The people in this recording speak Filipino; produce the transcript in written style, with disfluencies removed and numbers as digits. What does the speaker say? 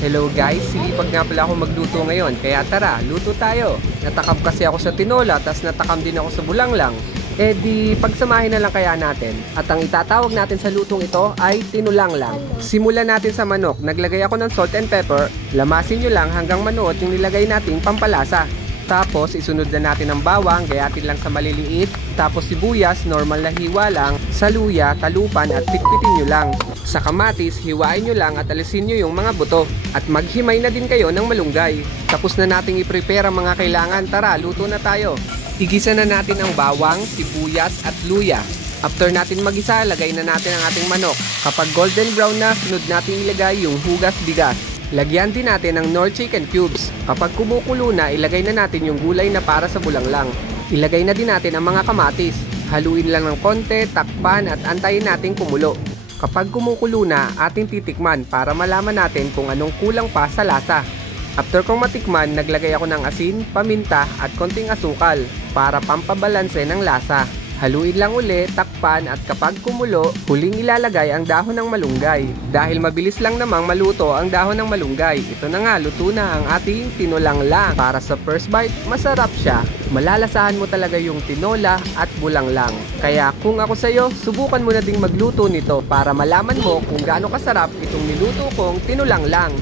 Hello guys, sipag nga pala ako magluto ngayon, kaya tara, luto tayo. Natakam kasi ako sa tinola, tas natakam din ako sa bulanglang. Eh di, pagsamahin na lang kaya natin. At ang itatawag natin sa lutong ito ay tinulang lang. Simulan natin sa manok, naglagay ako ng salt and pepper. Lamasin nyo lang hanggang manuot yung nilagay nating pampalasa. Tapos isunod na natin ang bawang, gayatin lang sa maliliit. Tapos sibuyas, normal na hiwa lang. Sa luya, talupan at pitpitin nyo lang. Sa kamatis, hiwain nyo lang at alisin nyo yung mga buto. At maghimay na din kayo ng malunggay. Tapos na nating i-prepare ang mga kailangan. Tara, luto na tayo. Igisa na natin ang bawang, sibuyas at luya. After natin magisa, lagay na natin ang ating manok. Kapag golden brown na, sunod natin ilagay yung hugas bigas. Lagyan din natin ng Knorr chicken cubes. Kapag kumukulo na, ilagay na natin yung gulay na para sa bulanglang. Ilagay na din natin ang mga kamatis. Haluin lang ng konti, takpan at antayin natin kumulo. Kapag kumukulo na, ating titikman para malaman natin kung anong kulang pa sa lasa. After kong matikman, naglagay ako ng asin, paminta at konting asukal para pampabalanse ng lasa. Haluin lang uli, takpan at kapag kumulo, huling ilalagay ang dahon ng malunggay. Dahil mabilis lang namang maluto ang dahon ng malunggay, ito na nga, luto na ang ating tinulang lang. Para sa first bite, masarap siya. Malalasahan mo talaga yung tinola at bulanglang. Kaya kung ako sa'yo, subukan mo na ding magluto nito para malaman mo kung gaano kasarap itong niluto kong tinulang lang.